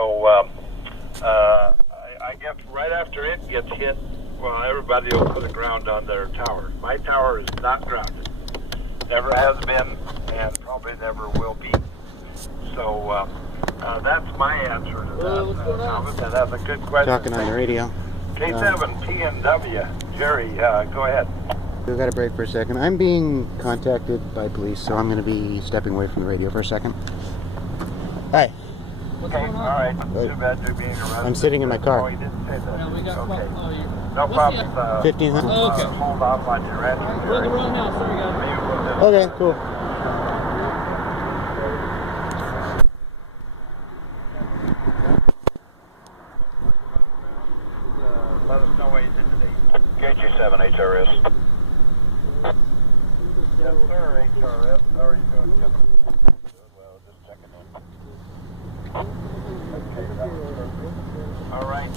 So I guess right after it gets hit, well, everybody will put a ground on their tower. My tower is not grounded. Never has been, and probably never will be. So that's my answer to that, Thomas. And that's a good question. Talking on the radio. K7 TNW. Jerry, go ahead. We've got to break for a second. I'm being contacted by police, so I'm going to be stepping away from the radio for a second. Hi. Okay, all right. Too bad you're being arrested. I'm sitting in my car. Oh, you didn't say that. Well, we got, Okay. No problem. 1500. Okay. Hold off on your answer. We're on the road now. Sorry, guys. Okay, cool. Let us know what you did today. KG7 HRS. Yes, sir, HRS. How are you doing, Jim? Doing well, just checking in. Okay, that was perfect. All right,